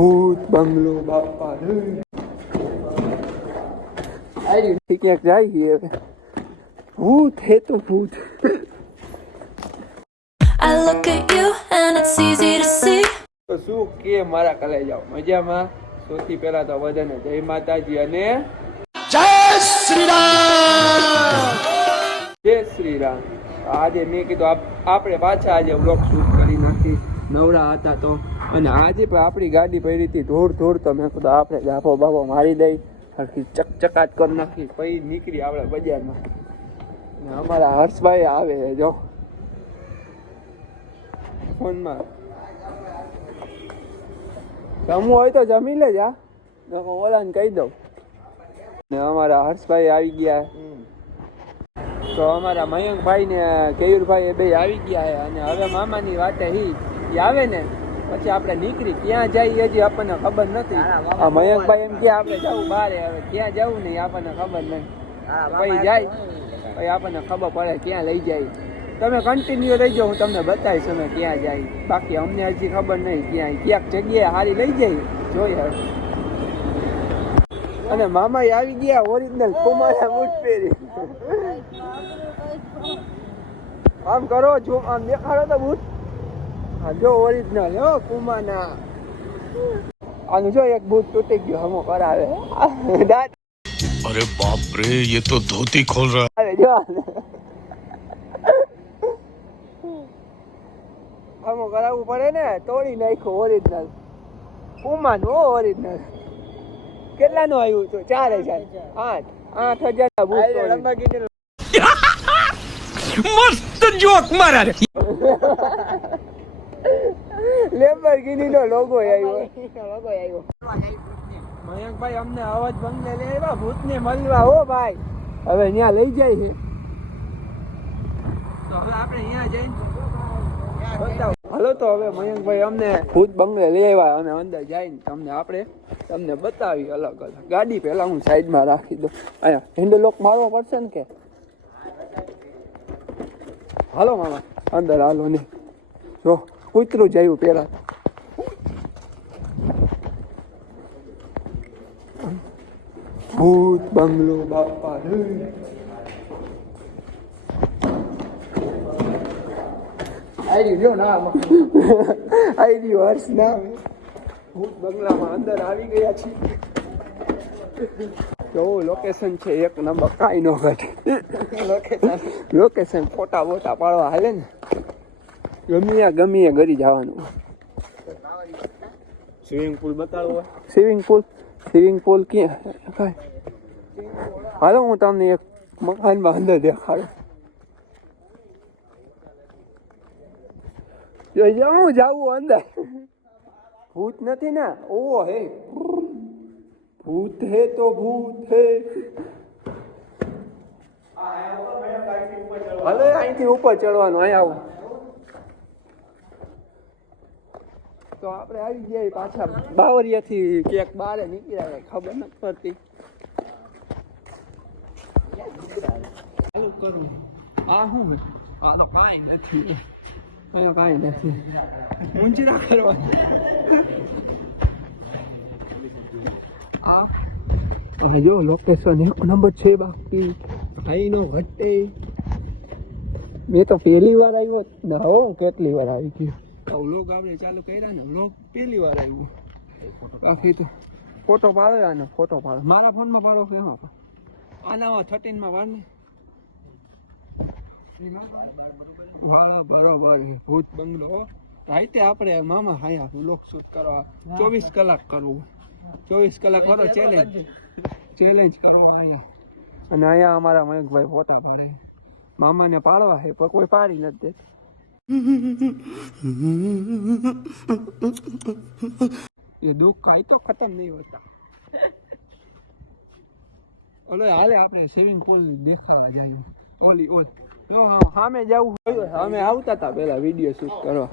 ભૂત બંગલો બાપા ક્યાંક જાય હવે ભૂત હે તો ભૂત I look at you and it's easy to see. તો શું કે મારા કલે જાઓ મજામાં. સૌથી પહેલા તો બધાને જય માતાજી અને જય શ્રી રામ. જય શ્રી રામ. આજે મેં કીધું આપણે પાછા આજે વ્લોગ શૂટ કરી નાખી. નવરા હતા તો અને આજે પણ આપણી ગાડી પડી હતી ધોડ તો મેં કીધું આપણે જાફો બાફો મારી દઈ હરખી ચકચકાટ કરી નાખી પછી નીકળી આપણે બજારમાં. અને અમારા હર્ષભાઈ આવે જો ફોનમાં જમવું હોય તો જમી લે જા ઓલાને કહી દઉં. ને અમારા હર્ષભાઈ આવી ગયા તો અમારા મયંકભાઈ ને કેયુરભાઈ એ બે આવી ગયા છે અને હવે મામાની વાતે હી આવે ને પછી આપણે નીકળી ક્યાં જઈએ હજી આપણને ખબર નથી. આ મયંકભાઈ એમ કે આપણે જવું બહાર હવે ક્યાં જવું નહીં આપણને ખબર નહીં. પછી જાય પછી આપણને ખબર પડે ક્યાં લઈ જાય. તમે કન્ટિન્યુ રહી જાઓ હું તમને બતાવીશ અમે ક્યાં જાય. બાકી અમને હજી ખબર નહીં ક્યાંક જગ્યાએ સારી લઈ જાય જોઈએ. અને મામા આવી ગયા ઓરિજિનલ કુમારા બૂટ પહેરી. આમ કરો જો આમ દેખાડો તો બૂટ. હા જો ઓરિજિનલ હો કુમાના. આનું જો એક બૂટ તૂટી ગયો હમો કરાવે. અરે બાપ રે ये तो धोती खोल रहा અરે જો હમો કરાવવું પડે ને. તોડી નાખ્યો ઓરિજિનલ કુમાનું ઓરિજિનલ. કેટલાનું આવ્યું હતું? 4,000 8,000 બૂટ मस्त जोक मारा रे. લેમ્બોર્ગિની નો લોગો આવ્યો. મયંકભાઈ અમને અવાજ બંગલે લઈ આવ્યા ભૂતને મળવા હો ભાઈ. હવે અહીંયા લઈ જાય છે તો હવે આપણે અહીંયા જઈને હાલો તો હવે મયંકભાઈ અમને ભૂત બંગલે લઈ આવ્યા અને અંદર જઈને તમને બતાવી અલગ અલગ. ગાડી પહેલા હું સાઈડમાં રાખી દઉં. અહીંયા હેન્ડલ લોક મારવો પડશે ને કે હાલો મામા અંદર હાલો ને. જો કૂતરું જયું પેલા ભૂત બંગલો બાપા આઈ હર્ષ ના ભૂત બંગલામાં અંદર આવી ગયા છીએ. જો લોકેશન છે એક નંબર કાંઈ નો ઘટે. લોકેશન ફોટા બોટા પાડવા હાલે ને ગમીએ ઘરી જવાનું. સ્વિમિંગ પુલ બતાવો. સ્વિમિંગ પુલ ક્યાં કાંઈ હાલો હું તમને એક મકાનમાં અંદર દેખાડું. હું જાવું અંદર. ભૂત નથી ને? ઓ હે ભૂત હે તો ભૂત હે. હાલો અહીંથી ઉપર ચડવાનું. અહીં આવું તો આપણે આવી ગયા પાછા બાવરિયાથી ક્યાંક બહાર નીકળ્યા ખબર નથી પડતી. ચાલુ કરું આ શું આ તો કાંઈ નથી. અહીંયા કાંઈ નથી. મુંજરા કરવાની આ જો લોકેશન એક નંબર છે. બાકી ભાઈ નો ઘટે. મેં તો પહેલી વાર આવ્યો ના હો કેટલી વાર આવી ગયો. વ્લોગ આપણે ચાલુ કર્યા ને વ્લોગ પહેલી વાર આવ્યું. બાકી તો ફોટો પાડો આનો ફોટો પાડો મારા ફોનમાં પાડો કે હા આનામાં 13માં વાર ને વાળો બરોબર. ભૂત બંગલો રાઈતે આપણે મામા હાયા વ્લોગ શૂટ કરવા 24 કલાક કરવું. 24 કલાક કરો ચેલેન્જ કરવો અહીંયા. અને અહીંયા અમારા મયંકભાઈ ફોટા પાડે. મામાને પાડવા છે પણ કોઈ પાડી નથી દેતું. એ દુઃખ કાંઈ તો ખતમ નહીં હોતા. ઓલો હાલે આપણે સ્વિમિંગ પુલ દેખાવા જાય. ઓલ જો સામે જવું હોય અમે આવતા હતા પેલા વિડીયો શૂટ કરવા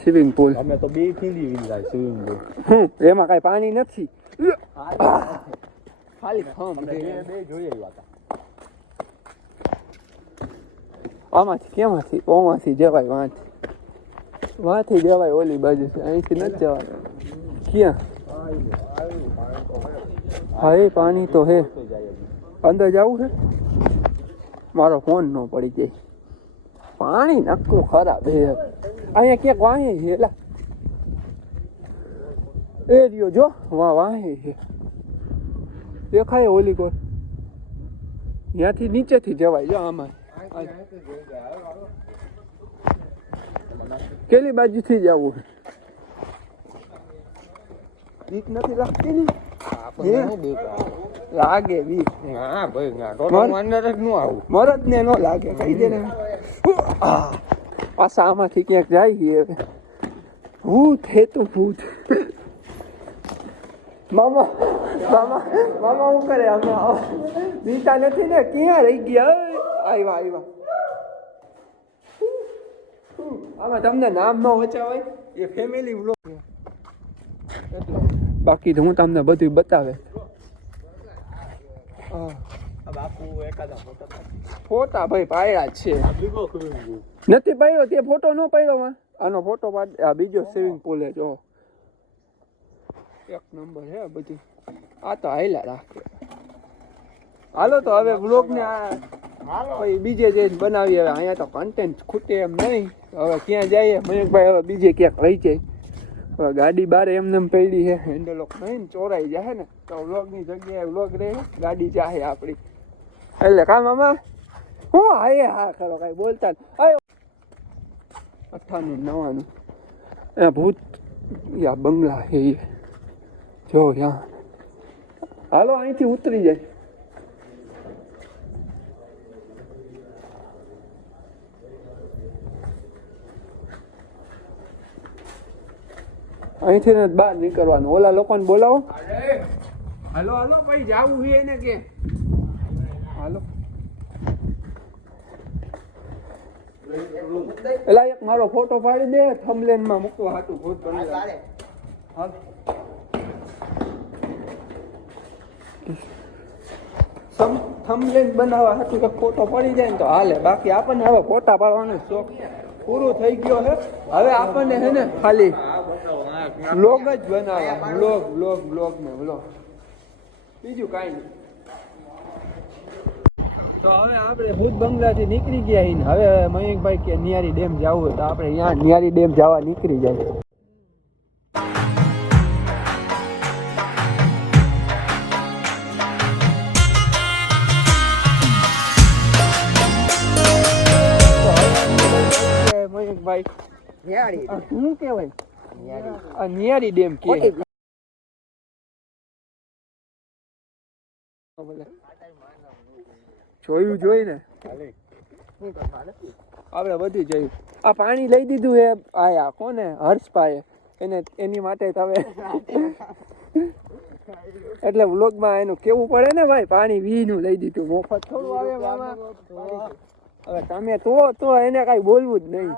સ્વિમિંગ પુલ. અમે તો બે ફીંદી વિંદા સ્વિમિંગ પુલ. એમાં કાંઈ પાણી નથી ખાલી બે જોઈ આવ્યા હતા. આમાંથી કેમાંથી ઓમાંથી જવાય વાંથી જવાય ઓલી બાજુ છે અહીંથી નથી જવાય. ક્યાં હા એ પાણી તો હે અંદર જવું છે મારો ફોન ન પડી જાય પાણી નકરું ખરાબ હે અહીંયા ક્યાંક વાહે છે એલા એ રહ્યો જો વાહે છે દેખાય ઓલી કોર ત્યાંથી નીચેથી જવાય જો આમાં કેલી બાજુથી જવું બીક નથી લાગતી ને લાગે બીક મરદ ને ન લાગે કઈ દે ને પાછા આમાંથી ક્યાંક જાય હવે ભૂત હે તો ભૂત મામા મામા મામા શું કરે અમે બીતા નથી ને ક્યાં રહી ગયા આવ્યા આવ્યા આમાં તમને નામ ન વચાવાય એ ફેમિલી વ્લોગ બાકી તો હું તમને બધું બતાવે ફોટા ભાઈ પાડ્યા જ છે નથી પાડ્યો તે ફોટો ન પાડ્યો માં આનો ફોટો પાડ આ બીજો સ્વિમિંગ પુલ હે જો એક નંબર હે બધું આ તો હાઈલા રાખે હાલો તો હવે વ્લોગ ને પછી બીજે જઈને બનાવીએ હવે અહીંયા તો કન્ટેન્ટ ખૂટે એમ નહીં હવે ક્યાં જઈએ મયંકભાઈ હવે બીજે ક્યાંક રહી જાય હવે ગાડી બારે એમને એમ પડી છે હેન્ડલોક નહીં ને ચોરાઈ જાય ને તો વ્લોગની જગ્યાએ વ્લોગ રહે ગાડી જાહે આપણી એટલે કા મામા હું હાય હા કરો કાંઈ બોલતા આયો 98 એ ભૂત યા બંગલા હે જો યા હાલો અહીંથી ઉતરી જાય અહીંથી ને બહાર નીકળવાનું ઓલા લોકોને બોલાવો હાલો હાલો ભાઈ જાવું છે એને કે હાલો એલા એક મારો ફોટો પાડી દે થંબનેલ માં મૂકવા હાટું ભૂત બની હાલ થંબનેલ બનાવવા હાટું કે ફોટો પડી જાય ને તો હાલે બાકી આપણને હવે ફોટા પાડવાનો શોખ પૂરો થઈ ગયો હે હવે આપણને હે ને ખાલી વ્લોગ જ બનાવવા વ્લોગ ને વ્લોગ બીજું કાંઈ નહીં તો હવે આપણે ભૂત બંગલાથી નીકળી ગયા ને હવે મયંકભાઈ કે નિયારી ડેમ જવું હોય તો આપણે અહીંયા નિયારી ડેમ જવા નીકળી જાય મયંકભાઈ શું કહેવાય નિયારી ડેમ કે જોયું જોઈ ને આપણે બધું જોયું આ પાણી લઈ દીધું હે આયા કોને હર્ષભાઈ એને એની માટે તમે એટલે વ્લોગમાં એનું કેવું પડે ને ભાઈ પાણી વીનું લઈ દીધું મફત થોડું આવે મામા હવે તમે તો એને કઈ બોલવું જ નહીં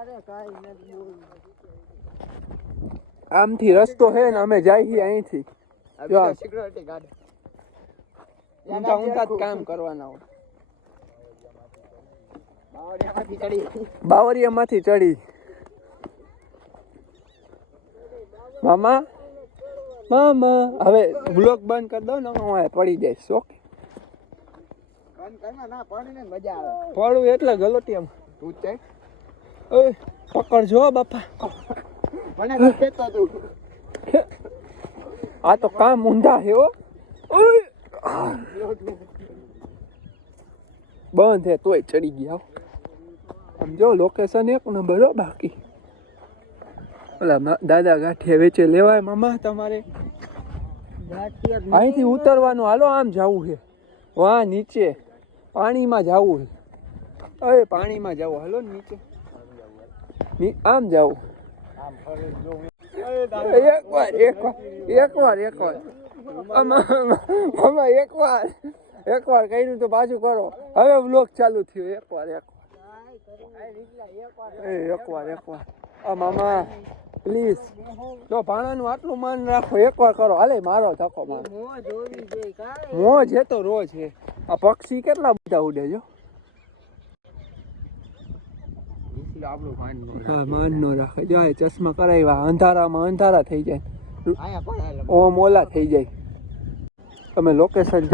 આમથી રસ્તો હે ને અમે જઈએ અહીંથી ઊંધા જ કામ કરવાના હોય બાવરિયામાંથી ચડી મામા મામા હવે બ્લોક બંધ કરી દો ને હું પડી જઈશ ઓકે પડું એટલે ગલોટિયામાં પકડજો બાપા આ તો કામ ઊંધા છે બંધ હે તોય ચડી ગયા સમજો લોકેશન એક નંબર હો બાકી ઓલા દાદા ગાંઠિયા વેચે લેવાય મામા તમારે અહીંથી ઉતરવાનું હાલો આમ જવું છે વાહ નીચે પાણીમાં જવું છે અરે પાણીમાં જવું હાલો નીચે આમ જવું એકવાર કર્યું તો પાછું કરો હવે વ્લોગ ચાલુ થયો એકવાર આ મામા પ્લીઝ જો ભાણાનું આટલું માન રાખો એકવાર કરો હાલે મારો ધક્કો મારો મોજ હે તો રોજ હે આ પક્ષી કેટલા બધા ઉડે જો હા માન નો રાખે જાય ચશ્મા કરાવ્યા અંધારામાં અંધારા થઈ જાય અહીંયા કોણ હાલે? ઓમ ઓલા થઈ જાય. તમે લોકેશન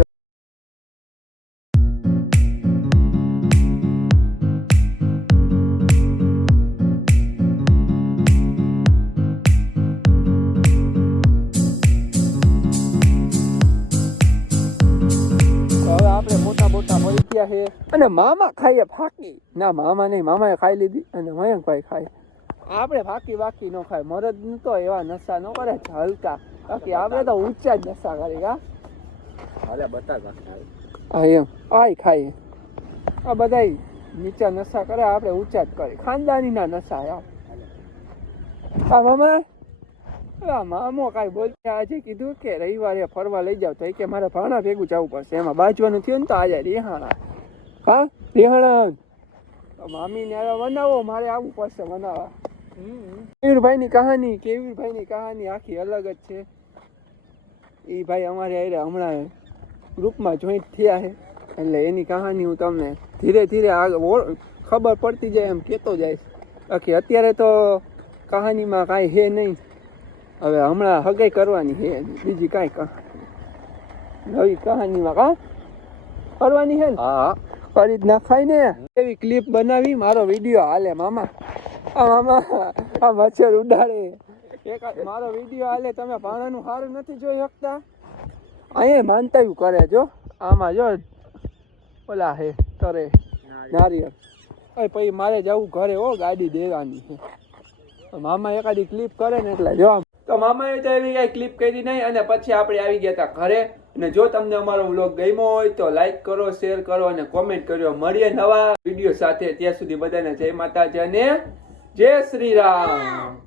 હવે આપણે મોટા મોટા મળી ગયા છે અને મામા ખાઈએ ફાકી ના મામા નહીં મામાએ ખાઈ લીધી અને મયંકભાઈ ખાય આપણે ફાકી બાકી ન ખાય મરદ તો એવા નશા ન કરે હલકા બાકી આપણે તો ઊંચા જ નશા કરી હા હાલે બટાકા હા એમ આય ખાઈએ આ બધા નીચા નશા કરે આપણે ઊંચા જ કરીએ ખાનદાનીના નશા યાર હા મામા મામો કાંઈ બોલતે આજે કીધું કે રવિવારે ફરવા લઈ જાવ તો કે મારે ભાણા ભેગું જવું પડશે એમાં બાજવાનું થયું ને તો આજે રિહાણા હા રિહાણા મામીને આવ્યા બનાવો મારે આવવું પડશે બનાવવા કેવીરભાઈની કહાની આખી અલગ જ છે એ ભાઈ અમારે આરે હમણાં ગ્રુપમાં જોઈન્ટ થયા છે એટલે એની કહાની હું તમને ધીરે ધીરે ખબર પડતી જાય એમ કહેતો જાય બાકી અત્યારે તો કહાનીમાં કાંઈ હે નહીં હવે હમણાં હગાઈ કરવાની છે બીજી કાંઈ કહાની નવી કહાનીમાં કાં કરવાની છે ને હા કરી જ નાખાય ને એવી ક્લિપ બનાવી મારો વિડીયો હાલે મામા આ મચ્છર ઉડાડે મારો વિડીયો હાલે તમે પાણાનું સારું નથી જોઈ શકતા અહીંયા માનતાયું કરે જો આમાં જો ઓલા હે તરે નારિયેળ પછી મારે જવું ઘરે હો ગાડી દેવાની છે મામા એકાદી ક્લિપ કરે ને એટલે જો તો મામાએ તો એવી કઈ ક્લિપ કરી નહીં અને પછી આપણે આવી ગયા હતા ઘરે અને જો તમને અમારો વ્લોગ ગમ્યો હોય તો લાઈક કરો શેર કરો અને કોમેન્ટ કરો મળીએ નવા વિડીયો સાથે ત્યાં સુધી બધાને જય માતાજી અને જય શ્રી રામ.